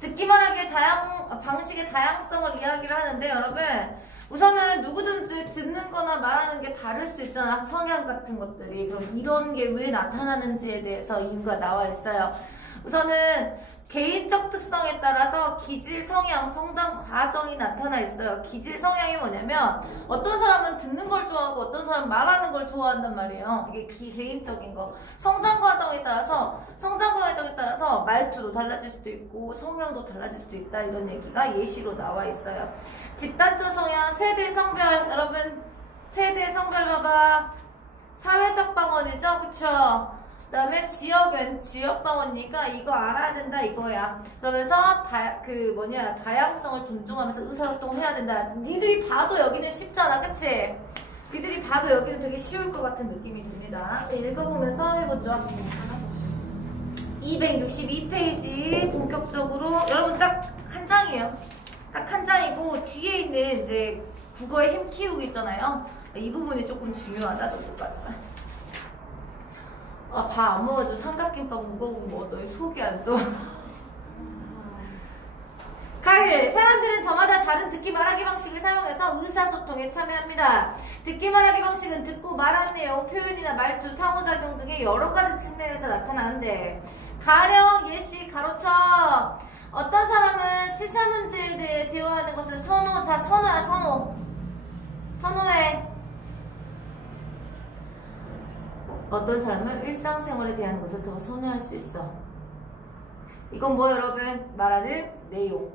듣기만 하기의 방식의 다양성을 이야기를 하는데 여러분 우선은 누구든지 듣는 거나 말하는 게 다를 수 있잖아. 성향 같은 것들이. 그럼 이런 게 왜 나타나는지에 대해서 이유가 나와 있어요. 우선은 개인적 특성에 따라서 기질 성향, 성장 과정이 나타나 있어요. 기질 성향이 뭐냐면 어떤 사람은 듣는 걸 좋아하고 어떤 사람은 말하는 걸 좋아한단 말이에요. 이게 개인적인 거. 성장 과정에 따라서 말투도 달라질 수도 있고 성향도 달라질 수도 있다. 이런 얘기가 예시로 나와 있어요. 집단적 성향, 세대 성별. 여러분 세대 성별 봐봐. 사회적 방언이죠. 그쵸? 그 다음에 지역 방언이니까 이거 알아야 된다 이거야. 그러면서 다양성을 존중하면서 의사소통해야 된다. 니들이 봐도 여기는 쉽잖아. 그치? 니들이 봐도 여기는 되게 쉬울 것 같은 느낌이 듭니다. 읽어보면서 해보죠. 262페이지 본격적으로 여러분 딱 한 장이에요. 딱 한 장이고 뒤에 있는 이제 국어의 힘 키우기 있잖아요. 이 부분이 조금 중요하다 정도까지만. 밥 안 먹어도 삼각김밥 무거우고 뭐 너희 속이 안 좋아. 가일, 사람들은 저마다 다른 듣기 말하기 방식을 사용해서 의사소통에 참여합니다. 듣기 말하기 방식은 듣고 말하는 내용, 표현이나 말투, 상호작용 등의 여러 가지 측면에서 나타나는데 가령, 예시, 가로쳐 어떤 사람은 시사 문제에 대해 대화하는 것을 선호해. 어떤 사람은 일상생활에 대한 것을 더 선호할 수 있어. 이건 뭐 여러분? 말하는 내용.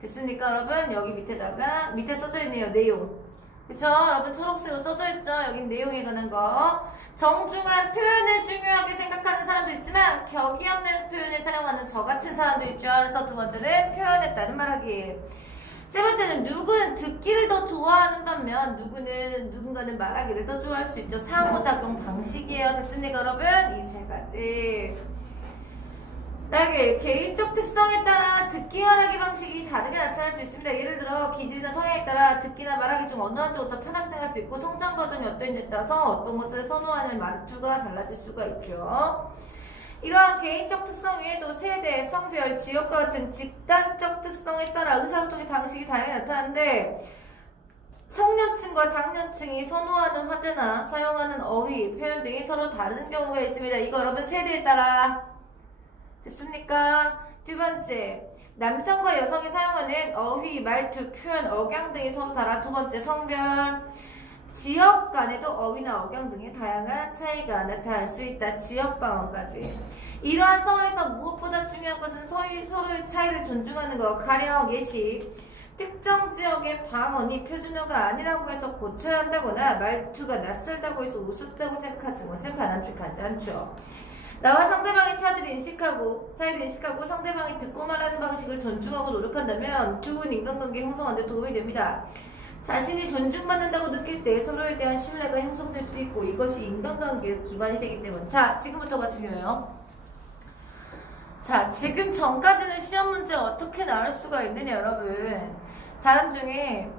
됐습니까 여러분? 여기 밑에 써져 있네요. 내용. 그쵸? 여러분 초록색으로 써져 있죠? 여긴 내용에 관한 거. 정중한 표현을 중요하게 생각하는 사람도 있지만 격이 없는 표현을 사용하는 저 같은 사람도 있죠. 그래서 두 번째는 표현에 따른 말하기. 세 번째는 누구는 듣기를 더 좋아하는 반면 누군가는 말하기를 더 좋아할 수 있죠. 상호작용 방식이에요. 됐습니까 여러분? 이 세 가지. 개인적 특성에 따라 듣기 말하기 방식이 다르게 나타날 수 있습니다. 예를 들어 기질이나 성향에 따라 듣기나 말하기 중 어느 한쪽으로 더 편하게 생각할 수 있고 성장 과정이 어떠냐에 따라서 어떤 것을 선호하는 말투가 달라질 수가 있죠. 이러한 개인적 특성 외에도 세대, 성별, 지역과 같은 집단적 특성에 따라 의사소통의 방식이 다르게 나타나는데 성년층과 장년층이 선호하는 화제나 사용하는 어휘, 표현 등이 서로 다른 경우가 있습니다. 이거 여러분 세대에 따라 됐습니까? 두 번째, 남성과 여성이 사용하는 어휘, 말투, 표현, 억양 등이 서로 달라. 두 번째, 성별. 지역 간에도 어휘나 억양 등의 다양한 차이가 나타날 수 있다. 지역 방언까지. 이러한 상황에서 무엇보다 중요한 것은 서로의 차이를 존중하는 것. 가령 예시. 특정 지역의 방언이 표준어가 아니라고 해서 고쳐야 한다거나 말투가 낯설다고 해서 우습다고 생각하는 것은 바람직하지 않죠. 나와 상대방의 차이를 인식하고 상대방이 듣고 말하는 방식을 존중하고 노력한다면 좋은 인간관계 형성하는 데 도움이 됩니다. 자신이 존중받는다고 느낄 때 서로에 대한 신뢰가 형성될 수 있고 이것이 인간관계의 기반이 되기 때문에 자, 지금부터가 중요해요. 자, 지금 전까지는 시험 문제 어떻게 나올 수가 있느냐 여러분. 다음 중에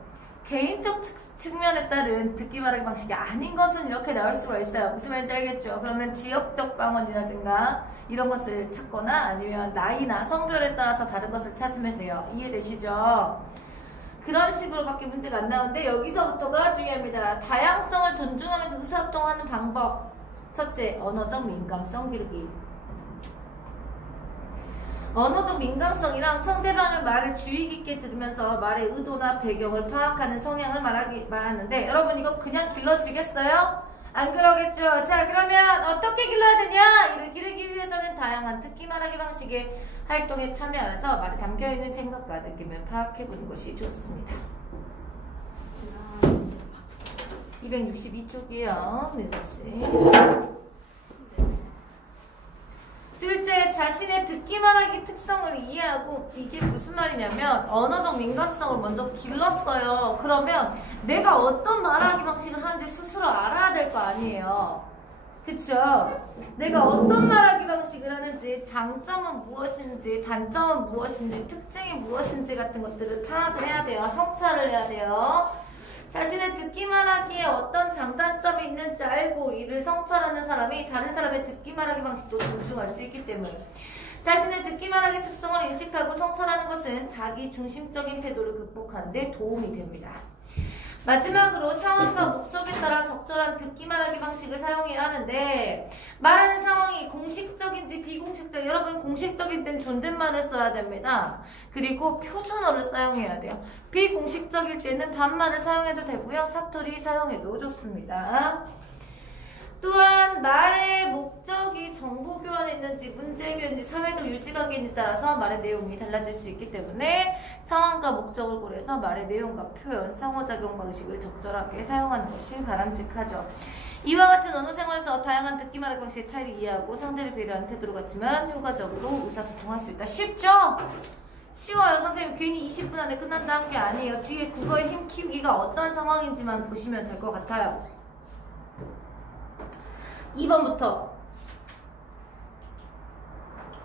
개인적 측면에 따른 듣기 말하기 방식이 아닌 것은 이렇게 나올 수가 있어요. 무슨 말인지 알겠죠? 그러면 지역적 방언이라든가 이런 것을 찾거나 아니면 나이나 성별에 따라서 다른 것을 찾으면 돼요. 이해되시죠? 그런 식으로밖에 문제가 안 나오는데 여기서부터가 중요합니다. 다양성을 존중하면서 의사소통하는 방법. 첫째, 언어적 민감성 기르기. 언어적 민감성이랑 상대방의 말을 주의 깊게 들으면서 말의 의도나 배경을 파악하는 성향을 말하는데 여러분 이거 그냥 길러지겠어요? 안 그러겠죠? 자, 그러면 어떻게 길러야 되냐? 이를 기르기 위해서는 다양한 듣기 말하기 방식의 활동에 참여해서 말에 담겨있는 생각과 느낌을 파악해보는 것이 좋습니다. 262쪽이요. 민서씨. 둘째, 자신의 듣기 말하기 특성을 이해하고 이게 무슨 말이냐면 언어적 민감성을 먼저 길렀어요. 그러면 내가 어떤 말하기 방식을 하는지 스스로 알아야 될 거 아니에요. 그쵸? 내가 어떤 말하기 방식을 하는지 장점은 무엇인지 단점은 무엇인지 특징이 무엇인지 같은 것들을 파악을 해야 돼요. 성찰을 해야 돼요. 자신의 듣기 말하기에 어떤 장단점이 있는지 알고 이를 성찰하는 사람이 다른 사람의 듣기 말하기 방식도 존중할 수 있기 때문에 자신의 듣기 말하기 특성을 인식하고 성찰하는 것은 자기 중심적인 태도를 극복하는 데 도움이 됩니다. 마지막으로 상황과 목적에 따라 적절한 듣기 말하기 방식을 사용해야 하는데 말하는 상황이 공식적인지 비공식적, 여러분 공식적일 땐 존댓말을 써야 됩니다. 그리고 표준어를 사용해야 돼요. 비공식적일 때는 반말을 사용해도 되고요. 사투리 사용해도 좋습니다. 또한 말의 목적이 정보 교환에 있는지 문제 해결인지 사회적 유지관계에 따라서 말의 내용이 달라질 수 있기 때문에 상황과 목적을 고려해서 말의 내용과 표현, 상호작용 방식을 적절하게 사용하는 것이 바람직하죠. 이와 같은 언어 생활에서 다양한 듣기 말하기 방식의 차이를 이해하고 상대를 배려하는 태도를 갖추면 효과적으로 의사소통할 수 있다. 쉽죠? 쉬워요. 선생님 괜히 20분 안에 끝난다는 게 아니에요. 뒤에 국어의 힘 키우기가 어떤 상황인지만 보시면 될 것 같아요. 2번부터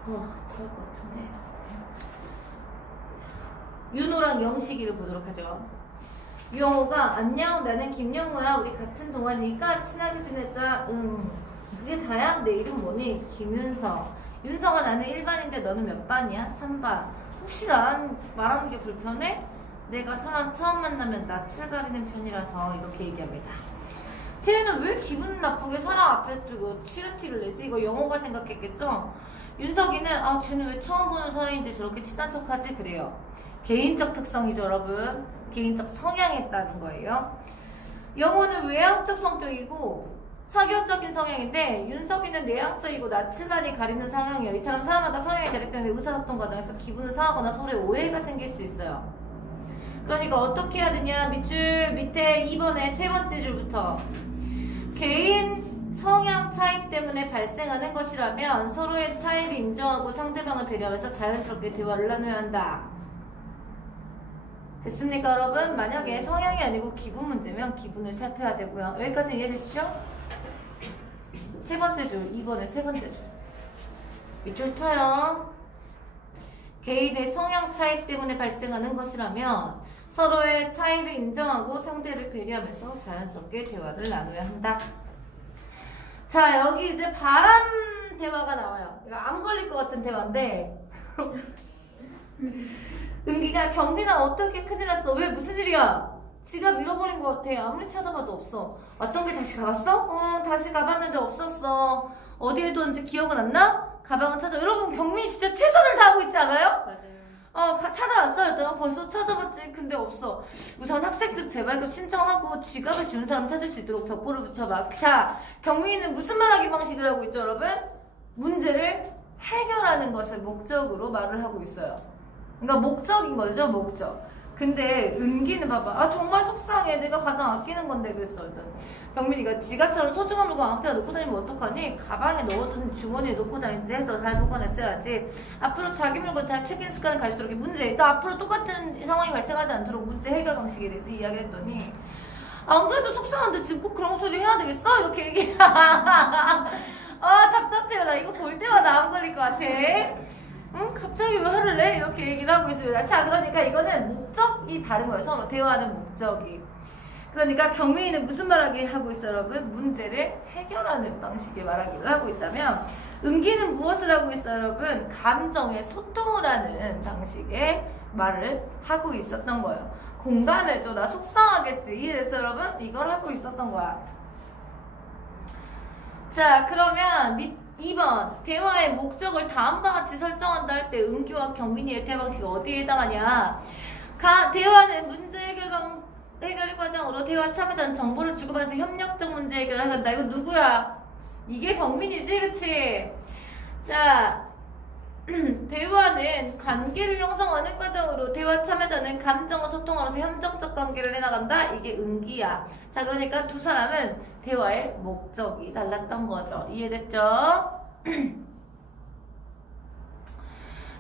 그럴 것 같은데 윤호랑 영식이를 보도록 하죠. 유영호가 안녕 나는 김영호야 우리 같은 동아리니까 친하게 지내자. 그게 다야? 내 이름 뭐니? 김윤서. 윤서가 나는 1반인데 너는 몇 반이야? 3반. 혹시 나랑 말하는 게 불편해? 내가 사람 처음 만나면 낯을 가리는 편이라서 이렇게 얘기합니다. 쟤는 왜 기분 나쁘게 사람 앞에서 두고 치르티를 내지? 이거 영호가 생각했겠죠? 윤석이는 아 쟤는 왜 처음 보는 사이인데 저렇게 친한 척하지? 그래요. 개인적 특성이죠 여러분. 개인적 성향에 따른 거예요. 영호는 외향적 성격이고 사교적인 성향인데 윤석이는 내향적이고 낯을 많이 가리는 성향이에요. 이처럼 사람마다 성향이 다르기 때문에 의사소통 과정에서 기분을 상하거나 서로의 오해가 생길 수 있어요. 그러니까 어떻게 해야 되냐? 밑줄 밑에 2번의 세 번째 줄부터 개인 성향 차이 때문에 발생하는 것이라면 서로의 차이를 인정하고 상대방을 배려하면서 자연스럽게 대화를 나눠야 한다. 됐습니까 여러분? 만약에 성향이 아니고 기분 문제면 기분을 살펴야 되고요. 여기까지 이해되시죠? 세 번째 줄, 2번의 세 번째 줄. 밑줄 쳐요. 개인의 성향 차이 때문에 발생하는 것이라면 서로의 차이를 인정하고 상대를 배려하면서 자연스럽게 대화를 나눠야 한다. 자, 여기 이제 바람 대화가 나와요. 이거 안 걸릴 것 같은 대화인데 은기가 경빈아 어떻게 큰일 났어? 왜 무슨 일이야? 지갑 잃어버린 것 같아. 아무리 찾아봐도 없어. 왔던 길 다시 가봤어? 다시 가봤는데 없었어. 어디에 뒀는지 기억은 안 나? 가방은 찾아. 여러분 경민 진짜 최선을 다하고 있지 않아요? 맞아요. 찾아왔어요. 내가 벌써 찾아봤지. 근데 없어. 우선 학생증 재발급 신청하고 지갑을 주는 사람 찾을 수 있도록 벽보를 붙여봐. 자, 경민이는 무슨 말하기 방식을 하고 있죠, 여러분? 문제를 해결하는 것을 목적으로 말을 하고 있어요. 그러니까 목적인 거죠, 목적. 근데 은기는 봐봐. 아 정말 속상해. 내가 가장 아끼는 건데 그랬어. 경민이가 지갑처럼 소중한 물건 아무 데나 놓고 다니면 어떡하니? 가방에 넣어두는 주머니에 놓고 다니지 해서 잘 보관했어야지. 앞으로 자기 물건 잘 체크인 습관을 가지도록 문제. 또 앞으로 똑같은 상황이 발생하지 않도록 문제 해결 방식에 대해서 이야기를 했더니 안 그래도 속상한데 지금 꼭 그런 소리 해야 되겠어? 이렇게 얘기해. 답답해요. 나 이거 볼 때마다 안 걸릴 것 같아. 응? 갑자기 왜 화를 내? 이렇게 얘기를 하고 있습니다. 자, 그러니까 이거는 목적이 다른 거예요. 서로 대화하는 목적이. 그러니까 경민이는 무슨 말하기 하고 있어요, 여러분? 문제를 해결하는 방식의 말하기를 하고 있다면 은기는 무엇을 하고 있어요, 여러분? 감정의 소통을 하는 방식의 말을 하고 있었던 거예요. 공감해줘. 나 속상하겠지. 이해됐어, 여러분? 이걸 하고 있었던 거야. 자, 그러면 2번 대화의 목적을 다음과 같이 설정한다 할 때 은기와 경민이의 대화 방식이 어디에 해당하냐? 대화는 문제 해결 과정으로 대화 참여자는 정보를 주고받아서 협력적 문제 해결을 한다. 이거 누구야? 이게 경민이지, 그치? 자, 대화는 관계를 형성하는 과정으로 대화 참여자는 감정을 소통하면서 협력적 관계를 해나간다. 이게 은기야. 자, 그러니까 두 사람은 대화의 목적이 달랐던 거죠. 이해됐죠?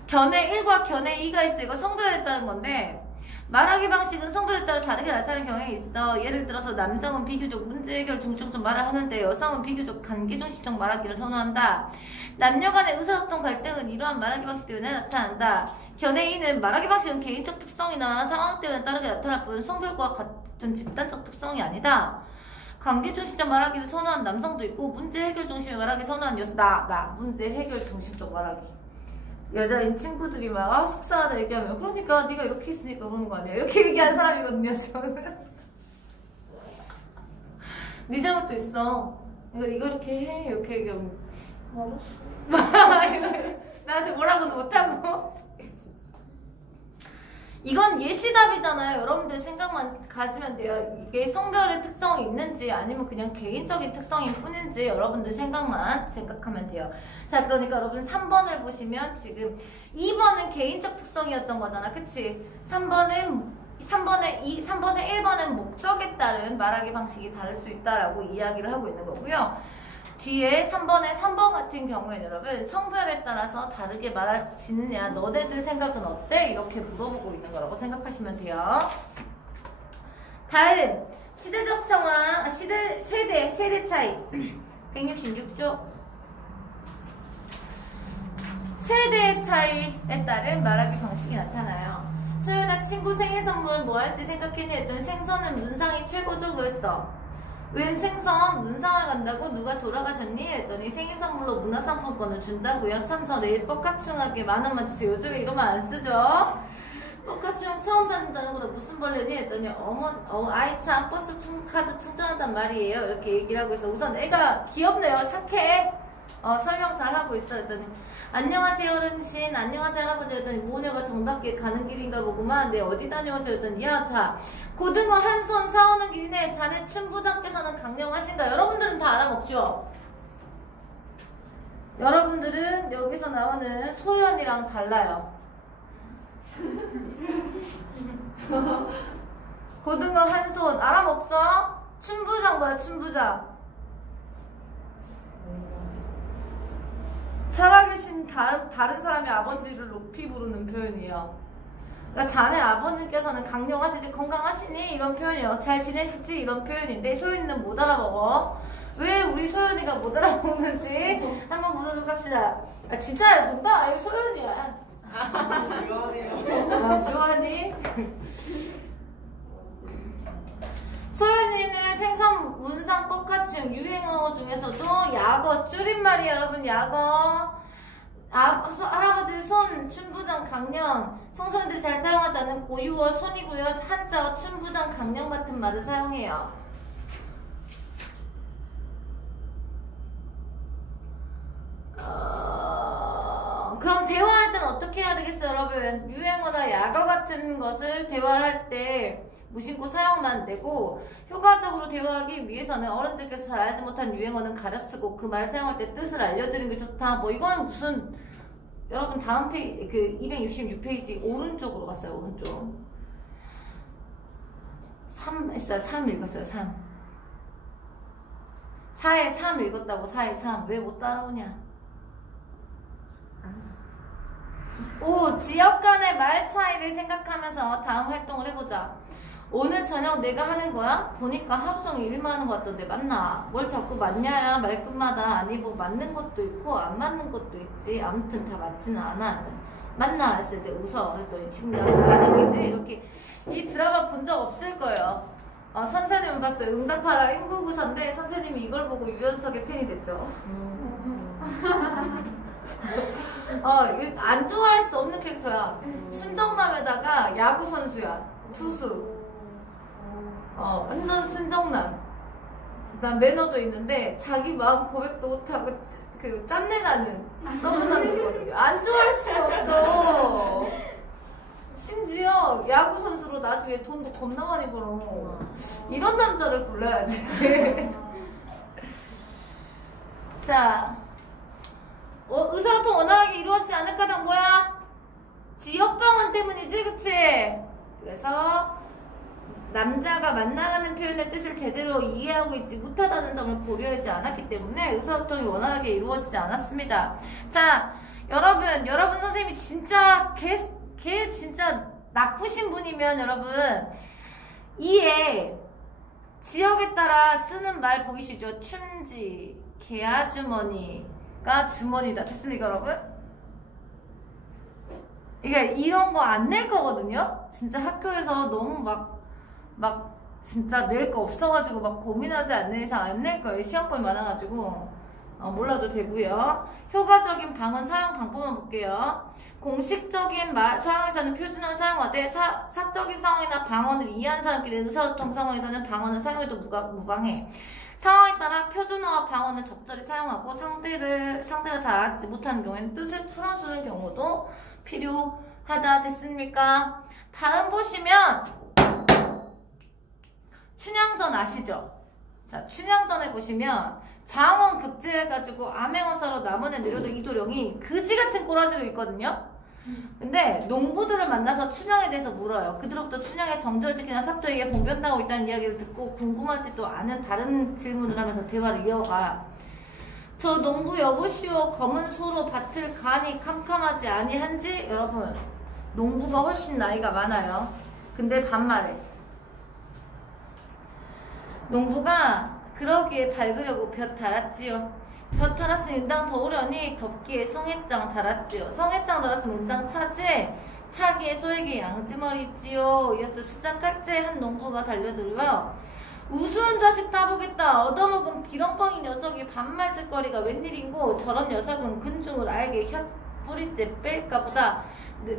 견해 1과 견해 2가 있어. 이거 성별에 따른 건데 말하기 방식은 성별에 따라 다르게 나타나는 경향이 있어. 예를 들어서 남성은 비교적 문제 해결 중점적 말을 하는데 여성은 비교적 관계 중심적 말하기를 선호한다. 남녀 간의 의사소통 갈등은 이러한 말하기 방식 때문에 나타난다. 견해 2는 말하기 방식은 개인적 특성이나 상황 때문에 따르게 나타날 뿐 성별과 같은 집단적 특성이 아니다. 관계 중심적 말하기를 선호한 남성도 있고 문제 해결 중심의 말하기 선호한 여성. 문제 해결 중심적 말하기. 여자인 친구들이 막 속상하다 얘기하면 그러니까 네가 이렇게 했으니까 그런 거 아니야 이렇게 얘기하는 사람이거든요 저는. 네 잘못도 있어. 이거 이렇게 해 이렇게 얘기하면 알았어. 나한테 뭐라고는 못하고. 이건 예시답이잖아요. 여러분들 생각만 가지면 돼요. 이게 성별의 특성이 있는지 아니면 그냥 개인적인 특성인 뿐인지 여러분들 생각하면 돼요. 자, 그러니까 여러분 3번을 보시면 지금 2번은 개인적 특성이었던 거잖아. 그치? 3번은 1번은 목적에 따른 말하기 방식이 다를 수 있다라고 이야기를 하고 있는 거고요. 뒤에 3번 같은 경우에는 여러분 성별에 따라서 다르게 말하지느냐 너네들 생각은 어때? 이렇게 물어보고 있는 거라고 생각하시면 돼요. 다음 시대적 상황 세대 차이 166조 세대 차이에 따른 말하기 방식이 나타나요. 소연아 친구 생일 선물 뭐 할지 생각했니? 했더니 생선은 문상이 최고죠 그랬어. 웬 생선 문상을 간다고? 누가 돌아가셨니? 했더니 생일 선물로 문화상품권을 준다고요? 참 저 내일 뻑가충하게 10,000원만 주세요. 요즘에 이런 말 안 쓰죠? 뻑가충 처음 듣는 자전거다 무슨 벌레니? 했더니 아이 참 버스 카드 충전한단 말이에요. 이렇게 얘기를 하고 있어. 우선 애가 귀엽네요. 착해. 설명 잘하고 있어. 했더니 안녕하세요 어르신 안녕하세요 할아버지 했더니 모녀가 정답게 가는 길인가 보구만. 네 어디 다녀오세요 했더니 야 자 고등어 한 손 사오는 길이네. 자네 춘부장께서는 강령하신가. 여러분들은 다 알아먹죠? 여러분들은 여기서 나오는 소연이랑 달라요. 고등어 한 손 알아먹죠? 춘부장 뭐야 춘부장. 살아계신 다른 사람의 아버지를 높이 부르는 표현이에요. 그러니까 자네 아버님께서는 강령하시지 건강하시니 이런 표현이에요. 잘 지내시지 이런 표현인데 소연이는 못 알아먹어. 왜 우리 소연이가 못 알아먹는지 한번 보도록 합시다. 진짜 농담 아니고 소연이야. 묘하네요. 묘하니? 소연이는 생선 문상 뻑가충 유행어 중에서도 약어 줄임말이에요 여러분. 약어 할아버지 손 춘부장 강령 청소년들이 잘 사용하지 않는 고유어 손이고요. 한자어 춘부장 강령 같은 말을 사용해요. 그럼 대화할 때는 어떻게 해야 되겠어요 여러분? 유행어나 약어 같은 것을 대화를 할 때 무심코 사용만 안 되고 효과적으로 대화하기 위해서는 어른들께서 잘 알지 못한 유행어는 가려쓰고 그 말을 사용할 때 뜻을 알려드리는 게 좋다. 뭐 이건 무슨 여러분 다음 페이지 그 266페이지 오른쪽으로 갔어요. 오른쪽 3 했어요. 3 읽었어요. 3 4에 3 읽었다고. 4에 3 왜 못 따라오냐. 오 지역 간의 말 차이를 생각하면서 다음 활동을 해보자. 오늘 저녁 내가 하는 거야? 보니까 하루 종일 일만 하는 것 같던데 맞나? 뭘 자꾸 맞냐야 말끝마다. 아니 뭐 맞는 것도 있고 안 맞는 것도 있지. 아무튼 다 맞지는 않아. 맞나? 했을 때 웃어. 그랬더니 지금 내가 하는 거지? 이렇게. 이 드라마 본 적 없을 거예요. 선생님은 봤어요. 응답하라 1994인데 선생님이 이걸 보고 유연석의 팬이 됐죠. 안 좋아할 수 없는 캐릭터야. 순정남에다가 야구 선수야. 투수. 완전 순정남. 난 매너도 있는데 자기 마음 고백도 못하고 그 짠내나는 서브남이거든요. 안 좋아할 수가 없어. 심지어 야구 선수로 나중에 돈도 겁나 많이 벌어. 이런 남자를 골라야지. 자, 의사소통 원활하게 이루어지지 않을 까닭 뭐야? 지역방언 때문이지, 그치? 그래서 남자가 만나라는 표현의 뜻을 제대로 이해하고 있지 못하다는 점을 고려하지 않았기 때문에 의사소통이 원활하게 이루어지지 않았습니다. 자, 여러분 선생님이 진짜 걔 진짜 나쁘신 분이면 여러분 이에 지역에 따라 쓰는 말 보이시죠? 춘지, 개아주머니가 주머니다. 됐습니까 여러분? 이게 이런 거 안 낼 거거든요? 진짜 학교에서 너무 막 진짜 낼 거 없어가지고 막 고민하지 않는 이상 안 낼 거예요. 시험범위 많아가지고. 몰라도 되고요. 효과적인 방언 사용 방법만 볼게요. 공식적인 상황에서는 표준어를 사용하되 사적인 상황이나 방언을 이해하는 사람끼리 의사소통 상황에서는 방언을 사용해도 무방해. 상황에 따라 표준어와 방언을 적절히 사용하고 상대가 잘 알아듣지 못하는 경우에는 뜻을 풀어주는 경우도 필요하다. 됐습니까? 다음 보시면 춘향전 아시죠? 자, 춘향전에 보시면 장원 급제해가지고 암행어사로 남원에 내려던 이도령이 그지같은 꼬라지로 있거든요. 근데 농부들을 만나서 춘향에 대해서 물어요. 그들로부터 춘향의 정절지키나 사또에게 봉변당하고 있다는 이야기를 듣고 궁금하지도 않은 다른 질문을 하면서 대화를 이어가. 저 농부 여보시오 검은 소로 밭을 가니 캄캄하지 아니한지. 여러분, 농부가 훨씬 나이가 많아요. 근데 반말해. 농부가 그러기에 밝으려고 볕 달았지요. 볕 달았으니 은당 더우려니 덥기에 성애장 달았지요. 성애장 달았으면 은당 차지. 차기에 소에게 양지머리 있지요. 이것도 수장 깔째 한 농부가 달려들며 우스운 자식 따보겠다. 얻어먹은 비렁뻥이 녀석이 반말짓거리가 웬일인고 저런 녀석은 근중을 알게 혀 뿌리째 뺄까 보다.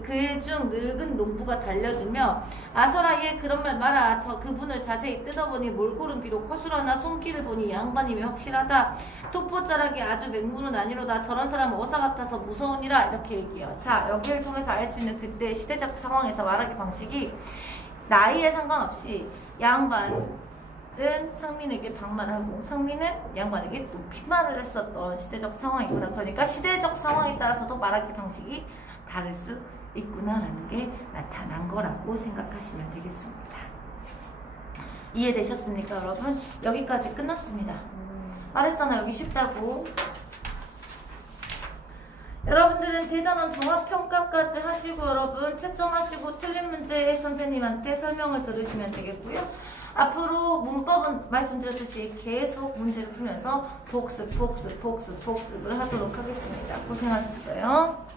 그의 중 늙은 농부가 달려들며 아서라 얘 그런 말 마라. 저 그분을 자세히 뜯어보니 몰골은 비록 허술하나 손길을 보니 양반이면 확실하다. 톱보자락이 아주 맹물은 아니로다. 저런 사람 어사 같아서 무서우니라. 이렇게 얘기해요. 자, 여기를 통해서 알 수 있는 그때 시대적 상황에서 말하기 방식이 나이에 상관없이 양반은 상민에게 반말하고 상민은 양반에게 높임말을 했었던 시대적 상황이구나. 그러니까 시대적 상황에 따라서도 말하기 방식이 다를 수 있구나라는 게 나타난 거라고 생각하시면 되겠습니다. 이해되셨습니까, 여러분? 여기까지 끝났습니다. 말했잖아, 여기 쉽다고. 여러분들은 대단한 종합평가까지 하시고 여러분 채점하시고 틀린 문제 선생님한테 설명을 들으시면 되겠고요. 앞으로 문법은 말씀드렸듯이 계속 문제를 풀면서 복습을 하도록 하겠습니다. 고생하셨어요.